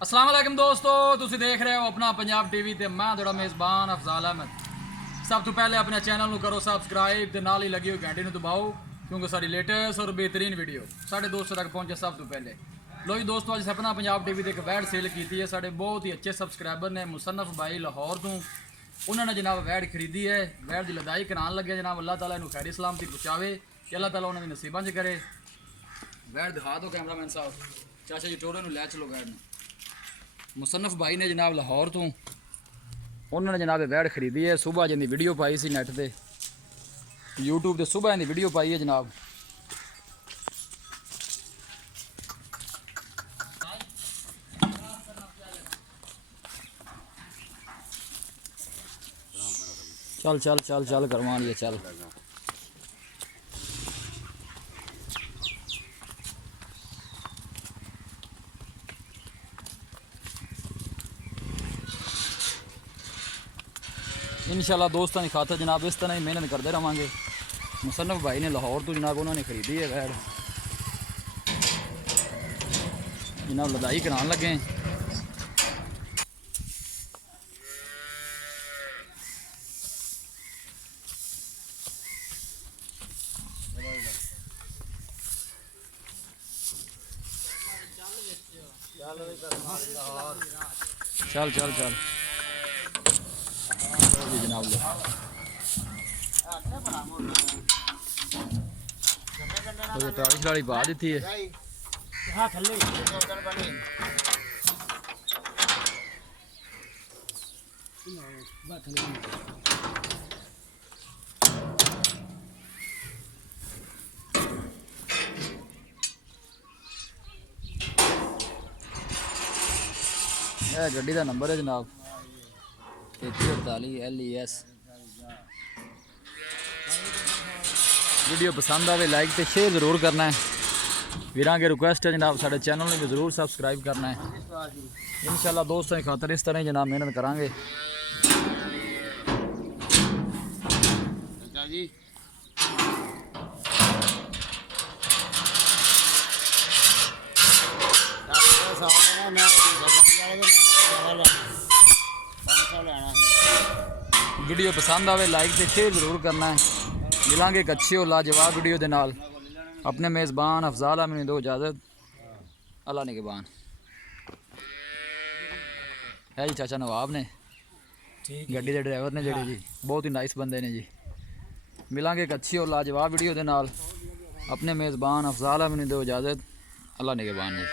अस्सलाम वालेकुम दोस्तों, तुसी देख रहे हो अपना पंजाब टीवी ते मैं थोड़ा मेज़बान अफजाल अहमद। सब तो पहले अपने चैनल को करो सब्सक्राइब ते नाल ही लगी हुई घंटी दबाओ क्योंकि सारी लेटेस्ट और बेहतरीन वीडियो साढ़े दोस्तों तक पहुंचे सब तो पहले। लो जी दोस्तों, अज अपना पंजाब टीवी की एक वैड सेल की है। साढ़े बहुत ही अच्छे सबसक्राइबर ने मुसन्नफ भाई लाहौर तो उन्होंने जनाब वैड खरीदी है। वैड की लदाई करान लगे जनाब। अल्लाह ताला इन्हू खैरी सलामती पहुँचावे कि अल्लाह ताला उन्होंने नसीबा च करे। वैड दिखा दो कैमरामैन साहब, चाचा जी टोरे लै चलो वैड ने। मुसन्नफ भाई ने जनाब लाहौर तो उन्होंने जनाब वैड खरीदी है। सुबह जिंदी वीडियो पाई सी नैट ते यूट्यूब ते सुबह इन्दी वीडियो पाई है जनाब। चल चल चल चल करवा लिए चल। इंशाल्लाह दोस्तों की खातर जनाब इस तरह ही मेहनत करते रहेंगे। मुसन्नफ भाई ने लाहौर तो जनाब उन्होंने खरीदी है वैड। जनाब लदाई करान लगे। चल चल चल जनाब तो टाली शाली पा दी है। गड्डी का नंबर है जनाब 3348 LES। वीडियो पसंद आए लाइक तो शेयर जरूर करना है। वीरां के रिक्वेस्ट है जनाब साढ़े चैनल में भी जरूर सब्सक्राइब करना है। इंशाल्लाह दोस्तों की खातर इस तरह जनाब मेहनत करांगे। वीडियो पसंद आए लाइक तो शेयर जरूर करना है। मिलांगे एक अच्छी और लाजवाब वीडियो के नाल। अपने मेज़बान अफजाल अहमद दो इजाज़त। अल्लाह निगहबान है जी। चाचा नवाब ने गड्डी के ड्राइवर ने जेडे जी बहुत ही नाइस बंदे ने जी। मिलांगे एक अच्छी और लाजवाब वीडियो के नाल। अपने मेज़बान अफजाल अहमद दो इजाज़त। अल्लाह निगहबान जी।